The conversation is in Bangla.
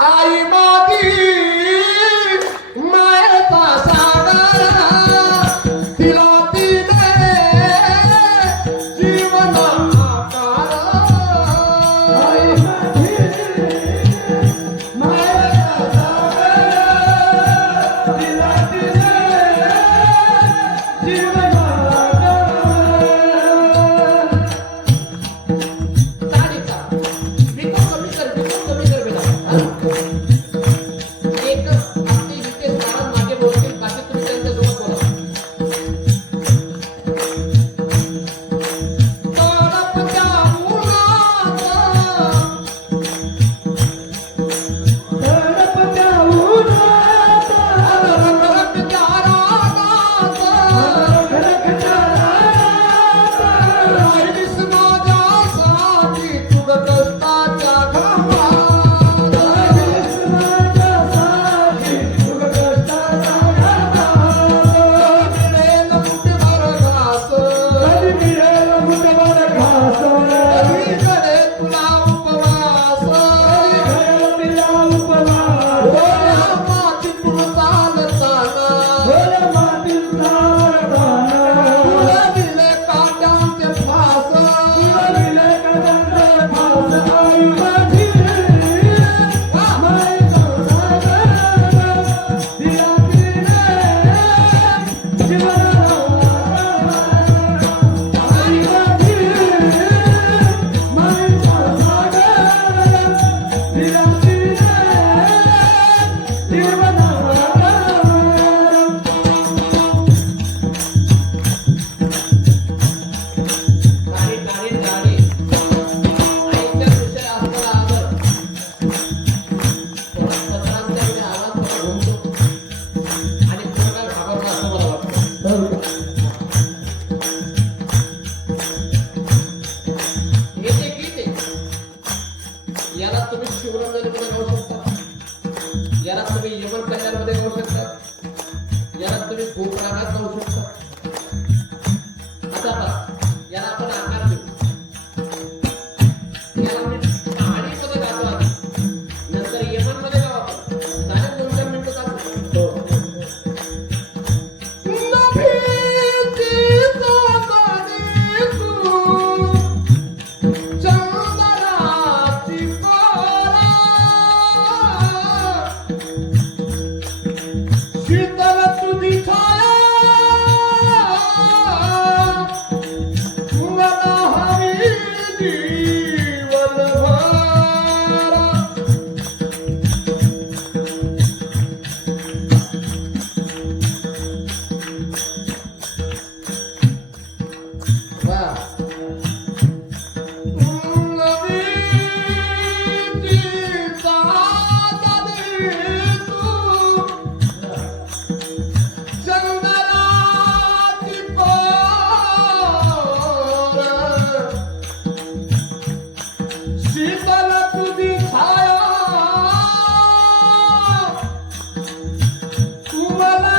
I ഞാൻ അത്രയും শীতল তুদি ছায়া। কুমলা